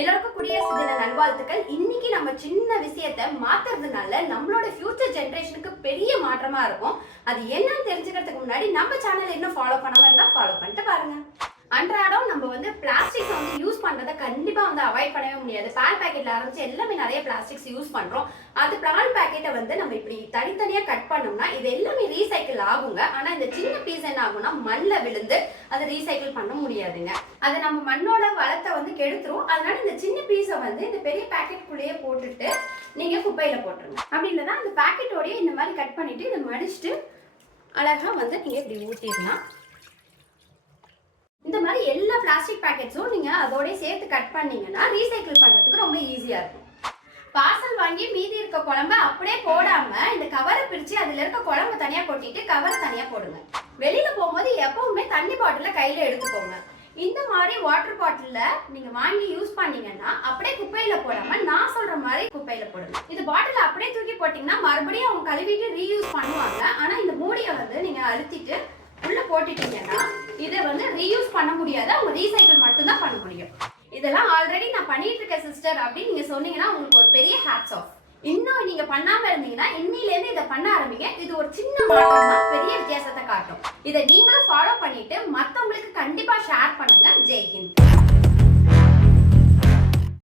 எல்லாருக்கும் குடியரசு தின நல்வாழ்த்துக்கள். இன்னைக்கு நம்ம சின்ன விஷயத்தை மாத்துறதுனால நம்மளோட ஃபியூச்சர் ஜெனரேஷனுக்கு பெரிய மாற்றமா இருக்கும். அது என்னன்னு தெரிஞ்சுக்கிறதுக்கு முன்னாடி நம்ம சேனல் இன்னும் ஃபாலோ பண்ணாம இருந்தா ஃபாலோ பண்ணிட்டு பாருங்க. அன்றாடம் நம்ம பிளாஸ்டிக்ஸ் யூஸ் பண்றதை கண்டிப்பா அவாய்ட் பண்ணவே முடியாது. பால் பாக்கெட்ல ஆரம்பிச்சு எல்லாமே நிறைய பிளாஸ்டிக்ஸ் யூஸ் பண்றோம். அது பால் பாக்கெட்டை நம்ம இப்படி தனித்தனியா கட் பண்ணோம்னா இது எல்லாமே ரீசைக்கிள் ஆகுங்க. ஆனா இந்த சின்ன பீஸ் என்ன ஆகும்னா மண்ணில் விழுந்து அதை ரீசைக்கிள் பண்ண முடியாதுங்க. அது நம்ம மண்ணோட வளத்தை கெடுத்துரும். அதனால இந்த சின்ன பீஸை இந்த பெரிய பாக்கெட்டுக்குள்ளேயே போட்டுட்டு நீங்க குப்பையில போட்டுருங்க. அப்படி இல்லைன்னா அந்த பாக்கெட்டோடய இந்த மாதிரி கட் பண்ணிட்டு இதை மடிச்சுட்டு அழகா நீங்க இப்படி ஊத்திடலாம். இந்த மாதிரி எல்லா பிளாஸ்டிக் பேக்கெட்ஸும் நீங்க அதோட சேர்த்து கட் பண்ணீங்கன்னா ரீசைக்கிள் பண்றதுக்கு ரொம்ப ஈஸியா இருக்கும். பார்சல் வாங்கி மீதி இருக்க குழம்பு அப்படியே போடாம இந்த கவரை பிரிச்சு அதுல இருக்க குழம்பு தனியா கொட்டிட்டு கவரை தனியா போடுங்க. வெளியில போகும்போது எப்பவுமே தண்ணி பாட்டில கையில எடுத்துக்கோங்க. இந்த மாதிரி வாட்டர் பாட்டில நீங்க வாங்கி யூஸ் பண்ணீங்கன்னா அப்படியே குப்பையில போடாம நான் சொல்ற மாதிரி குப்பையில போடுங்க. இந்த பாட்டில அப்படியே தூக்கி போட்டீங்கன்னா மறுபடியும் அவங்க கழுவிட்டு ரீயூஸ் பண்ணுவாங்க. ஆனா இந்த மூடியை நீங்க அழுத்திட்டு உள்ள போட்டுட்டீங்கன்னா இதை ரீயூஸ் பண்ண முடியாது. அவங்க ரீசைக்கிள் மட்டும் தான் பண்ண முடியும். இதெல்லாம் ஆல்ரெடி நான் பண்ணிட்டு இருக்கேன் சிஸ்டர் அப்படின்னு நீங்க சொன்னீங்கன்னா உங்களுக்கு ஒரு பெரிய ஹேட்ஸ் ஆஃப். இன்னும் நீங்க பண்ணாம இருந்தீங்கன்னா இன்னிலேருந்து இதை பண்ண ஆரம்பிங்க. இது ஒரு சின்ன மாற்றம் தான் பெரிய வித்தியாசத்தை காட்டும். இதை நீங்களும் ஃபாலோ பண்ணிட்டு மற்றவங்களுக்கு கண்டிப்பா ஷேர் பண்ணுங்க. ஜெய் ஹிந்த்.